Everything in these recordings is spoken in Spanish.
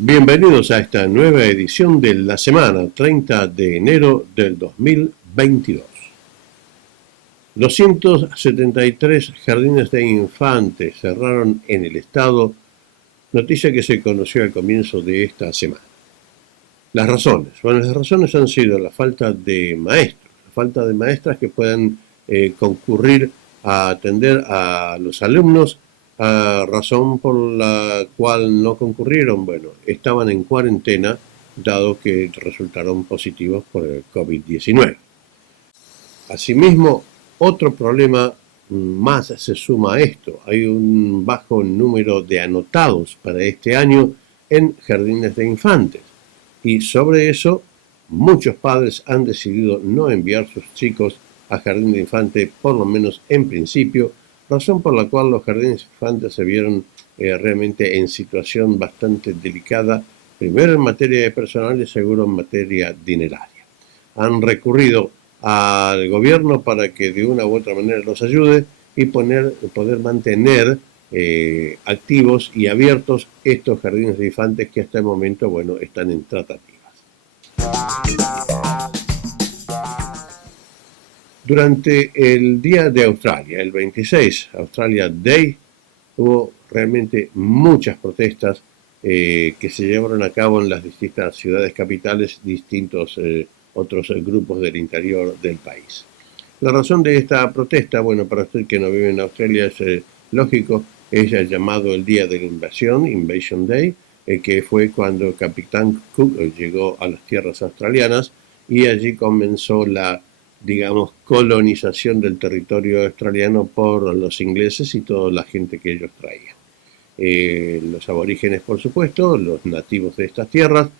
Bienvenidos a esta nueva edición de la semana 30 de enero del 2022. 273 jardines de infantes cerraron en el estado, noticia que se conoció al comienzo de esta semana. Las razones han sido la falta de maestros, la falta de maestras que puedan concurrir a atender a los alumnos. Razón por la cual no concurrieron, estaban en cuarentena dado que resultaron positivos por el COVID-19. Asimismo, otro problema más se suma a esto. Hay un bajo número de anotados para este año en jardines de infantes y sobre eso muchos padres han decidido no enviar sus chicos a jardín de infantes, por lo menos en principio, razón por la cual los jardines de infantes se vieron realmente en situación bastante delicada, primero en materia de personal y segundo en materia dineraria. Han recurrido al gobierno para que de una u otra manera los ayude y poder mantener activos y abiertos estos jardines de infantes que hasta el momento, están en tratativas. Durante el Día de Australia, el 26, Australia Day, hubo realmente muchas protestas que se llevaron a cabo en las distintas ciudades capitales, distintos otros grupos del interior del país. La razón de esta protesta, para usted que no vive en Australia, es lógico, es el llamado el Día de la Invasión, Invasion Day, que fue cuando el capitán Cook llegó a las tierras australianas y allí comenzó la colonización del territorio australiano por los ingleses y toda la gente que ellos traían. Los aborígenes, por supuesto, los nativos de estas tierras,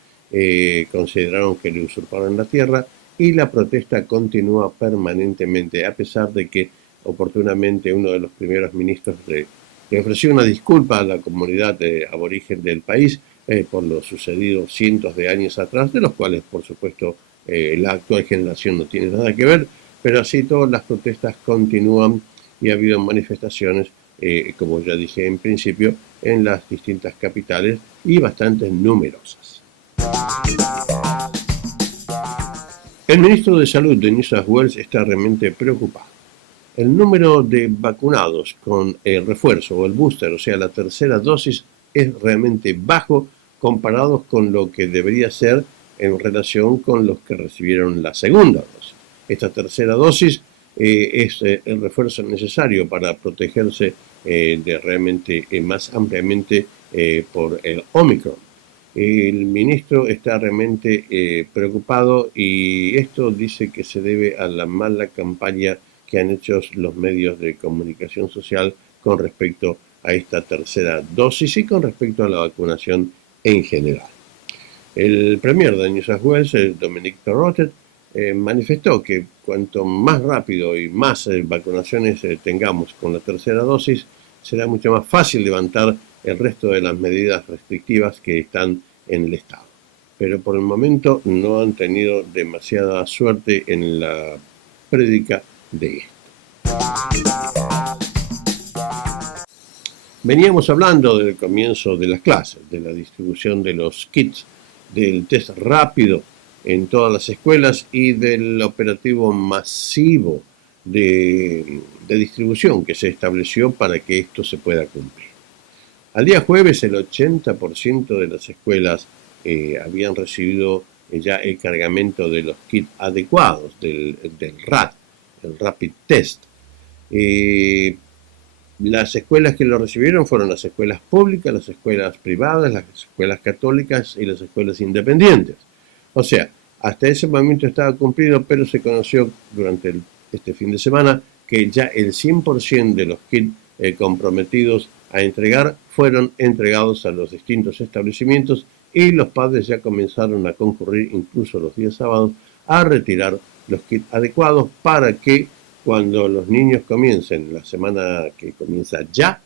consideraron que le usurparon la tierra y la protesta continúa permanentemente, a pesar de que oportunamente uno de los primeros ministros le ofreció una disculpa a la comunidad aborigen del país por lo sucedido cientos de años atrás, de los cuales, por supuesto, la actual generación no tiene nada que ver, pero así todas las protestas continúan y ha habido manifestaciones, como ya dije en principio, en las distintas capitales y bastante numerosas. El ministro de Salud de New South Wales está realmente preocupado. El número de vacunados con el refuerzo o el booster, o sea, la tercera dosis, es realmente bajo comparados con lo que debería ser en relación con los que recibieron la segunda dosis. Esta tercera dosis es el refuerzo necesario para protegerse de realmente más ampliamente por el Omicron. El ministro está realmente preocupado y esto dice que se debe a la mala campaña que han hecho los medios de comunicación social con respecto a esta tercera dosis y con respecto a la vacunación en general. El premier de New South Wales, Dominic Perrottet, manifestó que cuanto más rápido y más vacunaciones tengamos con la tercera dosis, será mucho más fácil levantar el resto de las medidas restrictivas que están en el estado. Pero por el momento no han tenido demasiada suerte en la prédica de esto. Veníamos hablando del comienzo de las clases, de la distribución de los kits, del test rápido en todas las escuelas y del operativo masivo de distribución que se estableció para que esto se pueda cumplir. Al día jueves el 80% de las escuelas habían recibido ya el cargamento de los kits adecuados del RAT, el Rapid Test. Las escuelas que lo recibieron fueron las escuelas públicas, las escuelas privadas, las escuelas católicas y las escuelas independientes. O sea, hasta ese momento estaba cumplido, pero se conoció durante este fin de semana que ya el 100% de los kits comprometidos a entregar fueron entregados a los distintos establecimientos y los padres ya comenzaron a concurrir incluso los días sábados a retirar los kits adecuados para que cuando los niños comiencen, la semana que comienza ya,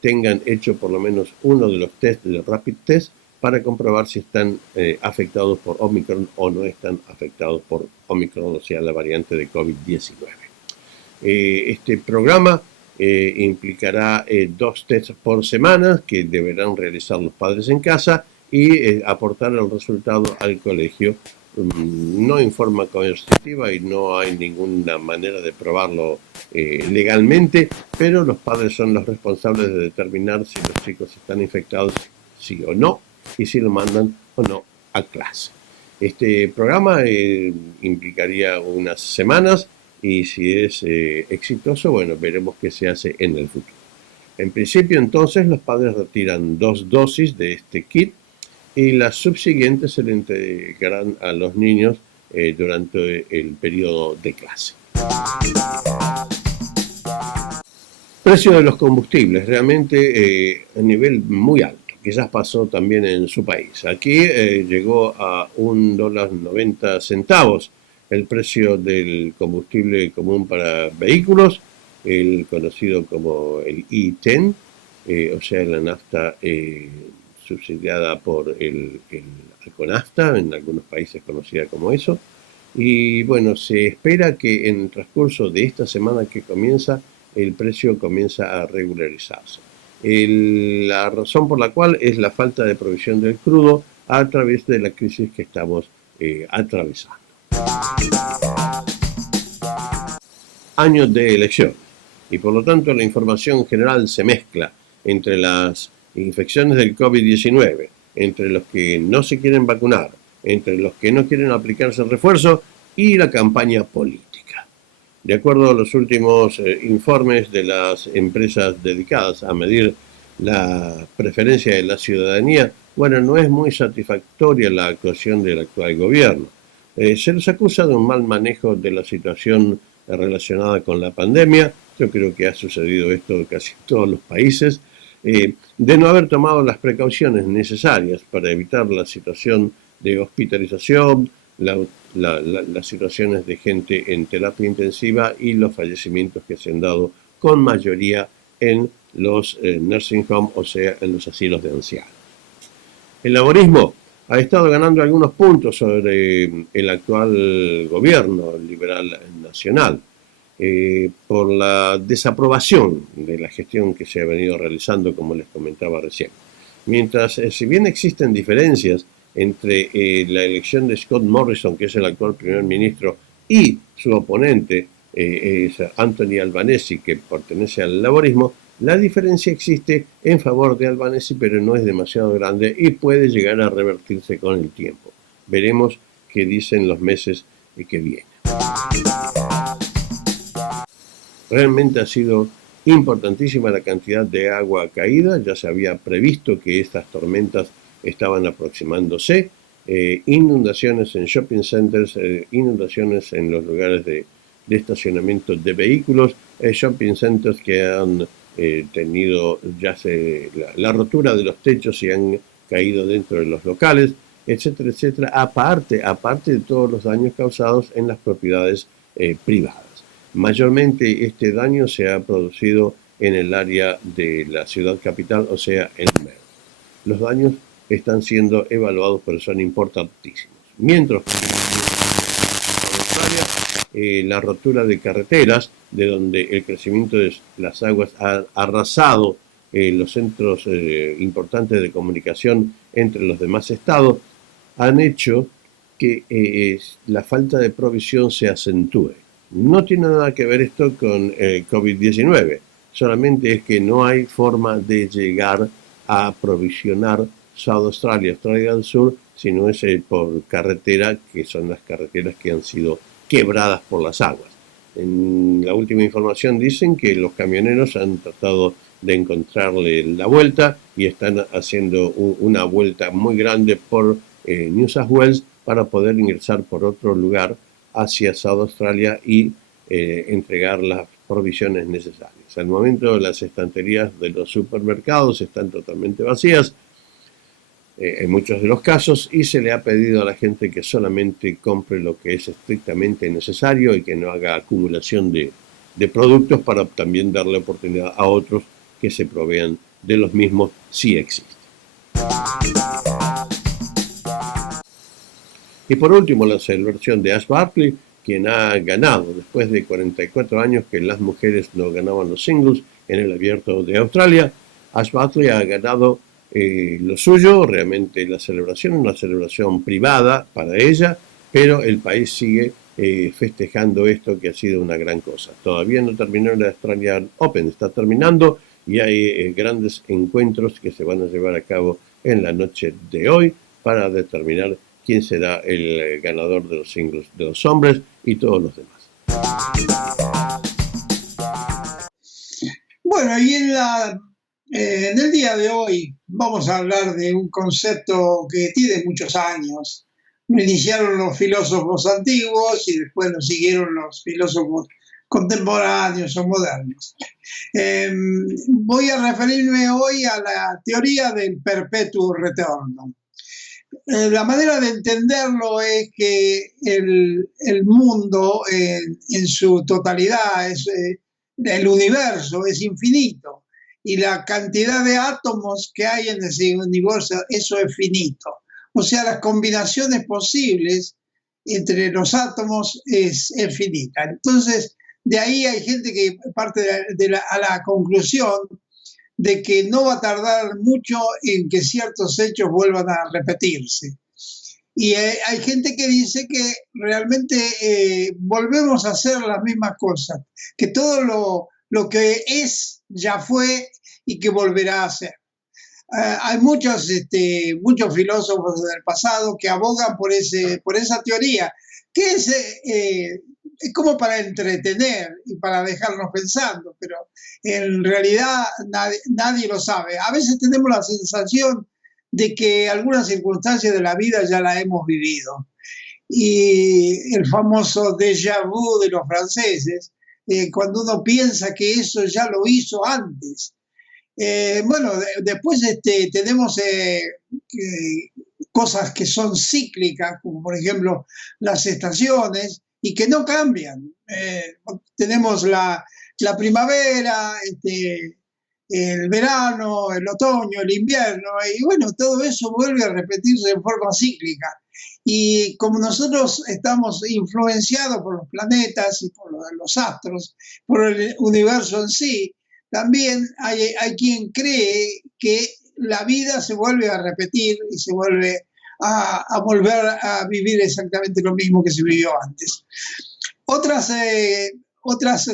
tengan hecho por lo menos uno de los test del Rapid Test para comprobar si están afectados por Omicron o no están afectados por Omicron, o sea, la variante de COVID-19. Este programa implicará 2 tests por semana que deberán realizar los padres en casa y aportar el resultado al colegio. No en forma coercitiva y no hay ninguna manera de probarlo legalmente, pero los padres son los responsables de determinar si los chicos están infectados, sí o no, y si lo mandan o no a clase. Este programa implicaría unas semanas y si es exitoso, bueno, veremos qué se hace en el futuro. En principio, entonces, los padres retiran 2 dosis de este kit y las subsiguientes se le entregarán a los niños durante el periodo de clase. Precio de los combustibles, realmente a nivel muy alto. Quizás pasó también en su país. Aquí llegó a $1.90 el precio del combustible común para vehículos, el conocido como el E10, o sea, la nafta subsidiada por el Alconafta, en algunos países conocida como eso. Y bueno, se espera que en el transcurso de esta semana que comienza, el precio comienza a regularizarse. La razón por la cual es la falta de provisión del crudo a través de la crisis que estamos atravesando. Años de elección y por lo tanto la información general se mezcla entre las infecciones del COVID-19, entre los que no se quieren vacunar, entre los que no quieren aplicarse el refuerzo y la campaña política. De acuerdo a los últimos informes de las empresas dedicadas a medir la preferencia de la ciudadanía, bueno, no es muy satisfactoria la actuación del actual gobierno. Se les acusa de un mal manejo de la situación relacionada con la pandemia. Yo creo que ha sucedido esto en casi todos los países. De no haber tomado las precauciones necesarias para evitar la situación de hospitalización, las situaciones de gente en terapia intensiva y los fallecimientos que se han dado con mayoría en los nursing homes, o sea, en los asilos de ancianos. El laborismo ha estado ganando algunos puntos sobre el actual gobierno liberal nacional por la desaprobación de la gestión que se ha venido realizando, como les comentaba recién. Mientras, si bien existen diferencias entre la elección de Scott Morrison, que es el actual primer ministro, y su oponente, es Anthony Albanese, que pertenece al laborismo, la diferencia existe en favor de Albanese, pero no es demasiado grande y puede llegar a revertirse con el tiempo. Veremos qué dicen los meses que vienen. Realmente ha sido importantísima la cantidad de agua caída, ya se había previsto que estas tormentas estaban aproximándose, inundaciones en shopping centers, inundaciones en los lugares de estacionamiento de vehículos, shopping centers que han tenido ya la rotura de los techos y han caído dentro de los locales, etcétera, etcétera, aparte de todos los daños causados en las propiedades privadas. Mayormente este daño se ha producido en el área de la ciudad capital, o sea, en Melbourne. Los daños están siendo evaluados, pero son importantísimos. Mientras que en Australia, la rotura de carreteras, de donde el crecimiento de las aguas ha arrasado los centros importantes de comunicación entre los demás estados, han hecho que la falta de provisión se acentúe. No tiene nada que ver esto con el COVID-19, solamente es que no hay forma de llegar a provisionar South Australia, Australia del Sur, sino es por carretera, que son las carreteras que han sido quebradas por las aguas. En la última información dicen que los camioneros han tratado de encontrarle la vuelta y están haciendo una vuelta muy grande por New South Wales para poder ingresar por otro lugar hacia South Australia y entregar las provisiones necesarias. Al momento las estanterías de los supermercados están totalmente vacías en muchos de los casos y se le ha pedido a la gente que solamente compre lo que es estrictamente necesario y que no haga acumulación de productos para también darle oportunidad a otros que se provean de los mismos si existen. Y por último, la celebración de Ash Barkley, quien ha ganado, después de 44 años que las mujeres no ganaban los singles en el Abierto de Australia. Ash Barty ha ganado lo suyo, realmente la celebración, una celebración privada para ella, pero el país sigue festejando esto, que ha sido una gran cosa. Todavía no terminó el Australian Open, está terminando, y hay grandes encuentros que se van a llevar a cabo en la noche de hoy para determinar quién será el ganador de los singles de los hombres y todos los demás. Bueno, y en el día de hoy vamos a hablar de un concepto que tiene muchos años. Lo iniciaron los filósofos antiguos y después lo siguieron los filósofos contemporáneos o modernos. Voy a referirme hoy a la teoría del perpetuo retorno. La manera de entenderlo es que el mundo en su totalidad, el universo es infinito y la cantidad de átomos que hay en ese universo, eso es finito. O sea, las combinaciones posibles entre los átomos es finita. Entonces, de ahí hay gente que parte a la conclusión de que no va a tardar mucho en que ciertos hechos vuelvan a repetirse. Y hay gente que dice que realmente volvemos a hacer las mismas cosas, que todo lo que es ya fue y que volverá a ser. Hay muchos filósofos del pasado que abogan por esa teoría, que es como para entretener y para dejarnos pensando, pero en realidad nadie lo sabe. A veces tenemos la sensación de que algunas circunstancias de la vida ya la hemos vivido. Y el famoso déjà vu de los franceses, cuando uno piensa que eso ya lo hizo antes. Bueno, después tenemos cosas que son cíclicas, como por ejemplo las estaciones, y que no cambian. Tenemos la primavera, el verano, el otoño, el invierno, y bueno, todo eso vuelve a repetirse en forma cíclica. Y como nosotros estamos influenciados por los planetas y por los astros, por el universo en sí, también hay quien cree que la vida se vuelve a repetir y se vuelve a volver a vivir exactamente lo mismo que se vivió antes. Otras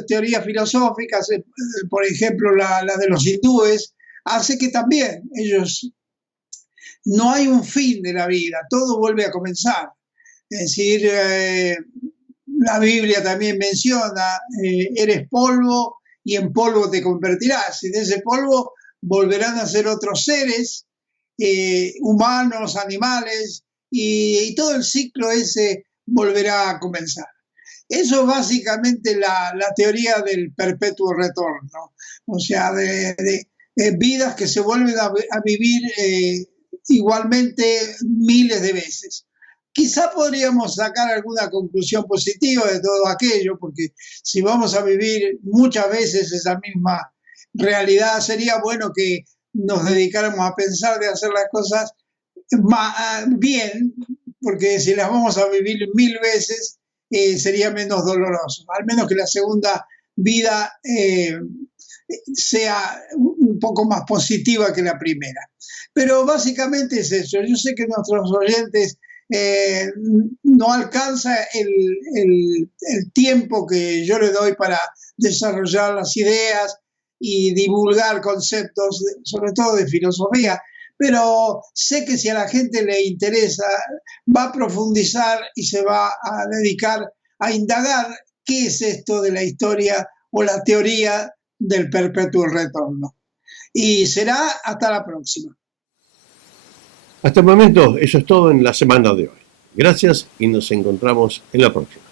teorías filosóficas, por ejemplo la de los hindúes, hace que también ellos, no hay un fin de la vida, todo vuelve a comenzar. Es decir, la Biblia también menciona, eres polvo y en polvo te convertirás, y de ese polvo volverán a ser otros seres, humanos, animales, y todo el ciclo ese volverá a comenzar. Eso es básicamente la teoría del perpetuo retorno, o sea, de vidas que se vuelven a vivir igualmente miles de veces. Quizá podríamos sacar alguna conclusión positiva de todo aquello, porque si vamos a vivir muchas veces esa misma realidad, sería bueno que nos dedicáramos a pensar de hacer las cosas bien, porque si las vamos a vivir 1000 veces, sería menos doloroso. Al menos que la segunda vida sea un poco más positiva que la primera. Pero básicamente es eso. Yo sé que nuestros oyentes no alcanza el tiempo que yo le doy para desarrollar las ideas y divulgar conceptos, sobre todo de filosofía, pero sé que si a la gente le interesa, va a profundizar y se va a dedicar a indagar qué es esto de la historia o la teoría del perpetuo retorno. Y será hasta la próxima. Hasta el momento, eso es todo en la semana de hoy. Gracias y nos encontramos en la próxima.